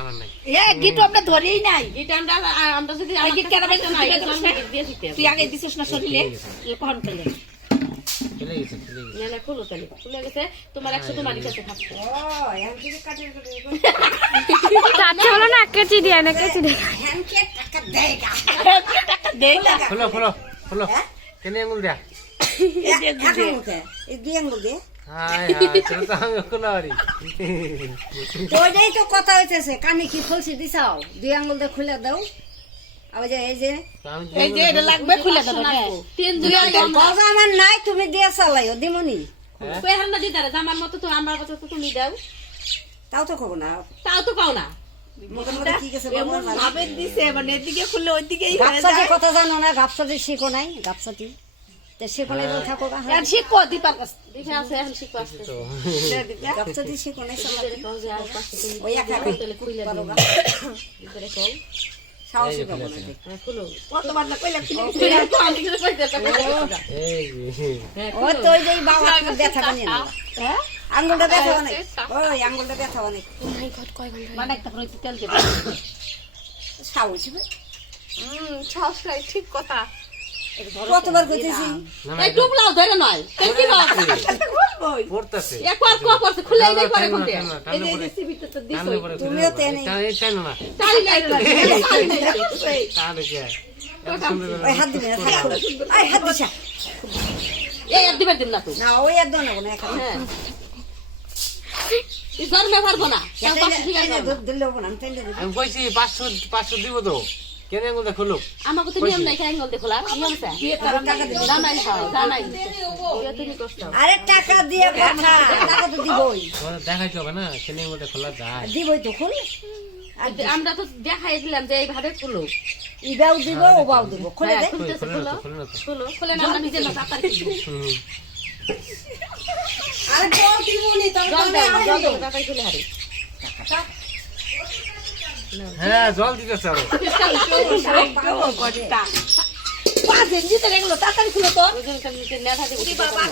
আমার নাই এ গিট আমরা ধরেই নাই এটা আমরা যদি এই গিট কেন বেশ না দিয়ে দিতে তুই আগে দিছিস না শরীরে কখন পেলে চলে গেছে না খুলো তাহলে খুলে গেছে তোমার 100 তোমারই কাছে থাকছে ও এখন থেকে কাটে চাচ্ছে হলো না কেচি দিয়ে না কেচি দিয়ে হ্যান্ডকে টাকা দেয় গা টাকা দেই না খোলো কেন আঙুল দিয়া এই দুই আঙ্গুল দিয়ে হাই চলো তো আঙুল খোলারি ওইটাই তো কথা হইতেছে কানে কি ফলসি দিছাও দুই আঙ্গুল দিয়ে খুলে দাও আবার যে এই যে এই যে এটা লাগবে খুলে দাও হ্যাঁ তিন দুই গজা আমার নাই তুমি দিয়ে চালাইও দিমনি পেহার না দিদারে জামার মতো তো আমার মতো তো তুমি দাও তাও তো কব না তাও তো পাও না মুখের মধ্যে কি গেছে বাবা এমন জানে। ভাবে দিছে মানে এদিকে খুললে ওইদিকেই হয়ে গাপসাটি যায় কথা জানো না গাপসাটি শিখো নাই গাপসাটি তো শিখো নাই বল থাকো গা আর শিখো দীপার কাছে দেখে আছে এখন শিখবো আসতে তো গাপসাটি শিখো নাই সব দিদারে কও যে আর পাশে তুমি ওই একা তাহলে খুলে পারো দিও গা দিদারে কও সাহসী পাবো না দেখ। খুলো কতবার না কইলাম খুলে খুলে তো আমি কিছু কইতে এই ও তো ওই যে বাবা ব্যথা বানিয়ে না হ্যাঁ আঙ্গুলটা ব্যথা অনেক ওই আঙ্গুলটা ব্যথা অনেক মানে একটা করে তেল দেব সাহসী সাহস ঠিক কথা কতবার কইতেছি এই টুপলাও ধরে নয় তাই কি বাবা বলবই পড়তাছে একবার কো করতে খুলে নাই পারে কোনতে এই যে রেসিপিটা তো দিছো তুমিও তো এনেই। এই না তাই নাই তো তাহলে কি ওই হাত দিবি না থাক আই হাত দিছা এই আর দিবার দিন না তুই না ওই আর দাও না কোনো একা হ্যাঁ এই গরমে পারবো না তাও পাশে ঠিক আছে দিলে হবো না আমি টেন্ডে দেবো আমি কইছি 500 দিব তো কেন আঙুলটা খুলো আমাকে তো নিয়ম নাই কেন বলতে খোলা নিয়ম আছে বিয়ে করার টাকা দিবি জানাই খাও জানাই বিয়ে তুমি কষ্ট আরে টাকা দিয়ে কথা টাকা তো দিবই দেখাইতে হবে না কেন আঙুলটা খোলা যায় দিবই তো খুল আমরা তো দেখাই দিলাম যে এইভাবে খুলো ইবাও দিব ওবাও দিব খুলে দে খুলতেছে খুলো খুলো খুলে না আমি নিজে না তাড়াতাড়ি খুলো আরে জল দিবনি জল দাও জল দাও তাড়াতাড়ি খুলে হারি হ্যাঁ জল দিতেছে আরো পাঁচ দিন দিতে লাগলো তাড়াতাড়ি খুলে তো ওজন কাল নিচে নেঠা দিব বাবা